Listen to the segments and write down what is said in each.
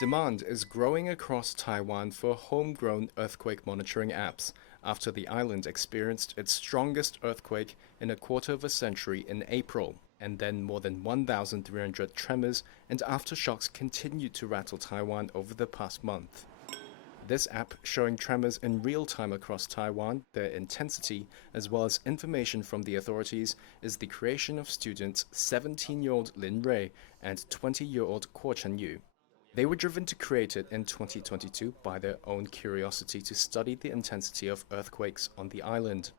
Demand is growing across Taiwan for homegrown earthquake monitoring apps after the island experienced its strongest earthquake in a quarter of a century in April, and then more than 1,300 tremors and aftershocks continued to rattle Taiwan over the past month. This app, showing tremors in real time across Taiwan, their intensity, as well as information from the authorities, is the creation of students 17-year-old Lin Rui and 20-year-old Kuo Chenyu. They were driven to create it in 2022 by their own curiosity to study the intensity of earthquakes on the island.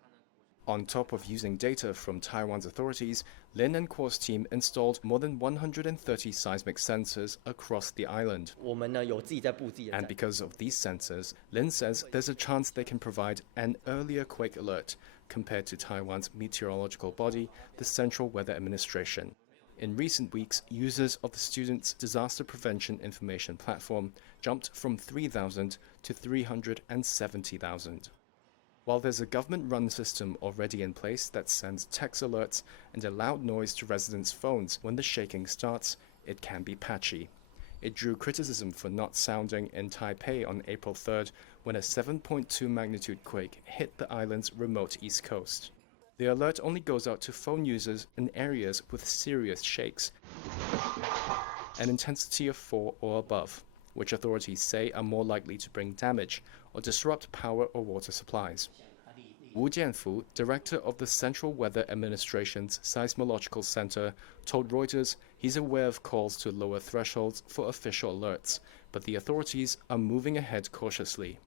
On top of using data from Taiwan's authorities, Lin and Kuo's team installed more than 130 seismic sensors across the island. And because of these sensors, Lin says there's a chance they can provide an earlier quake alert compared to Taiwan's meteorological body, the Central Weather Administration. In recent weeks, users of the students' disaster prevention information platform jumped from 3,000 to 370,000. While there's a government-run system already in place that sends text alerts and a loud noise to residents' phones when the shaking starts, it can be patchy. It drew criticism for not sounding in Taipei on April 3rd when a 7.2 magnitude quake hit the island's remote east coast. The alert only goes out to phone users in areas with serious shakes, an intensity of 4 or above, which authorities say are more likely to bring damage or disrupt power or water supplies. Wu Jianfu, director of the Central Weather Administration's Seismological Center, told Reuters he's aware of calls to lower thresholds for official alerts, but the authorities are moving ahead cautiously.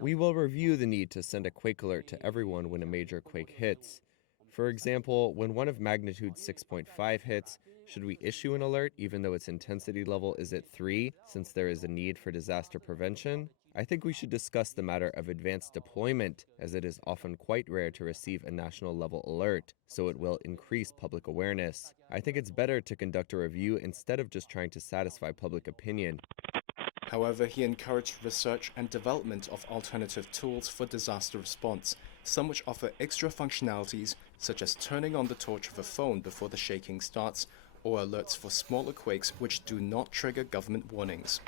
We will review the need to send a quake alert to everyone when a major quake hits. For example, when one of magnitude 6.5 hits, should we issue an alert even though its intensity level is at 3, since there is a need for disaster prevention? I think we should discuss the matter of advanced deployment, as it is often quite rare to receive a national level alert, so it will increase public awareness. I think it's better to conduct a review instead of just trying to satisfy public opinion. However, he encouraged research and development of alternative tools for disaster response, some which offer extra functionalities such as turning on the torch of a phone before the shaking starts, or alerts for smaller quakes which do not trigger government warnings.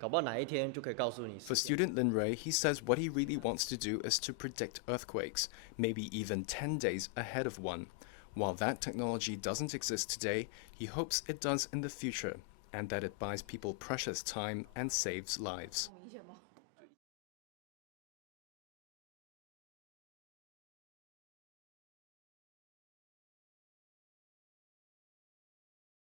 For student Lin Rui, he says what he really wants to do is to predict earthquakes, maybe even 10 days ahead of one. While that technology doesn't exist today, he hopes it does in the future, and that it buys people precious time and saves lives.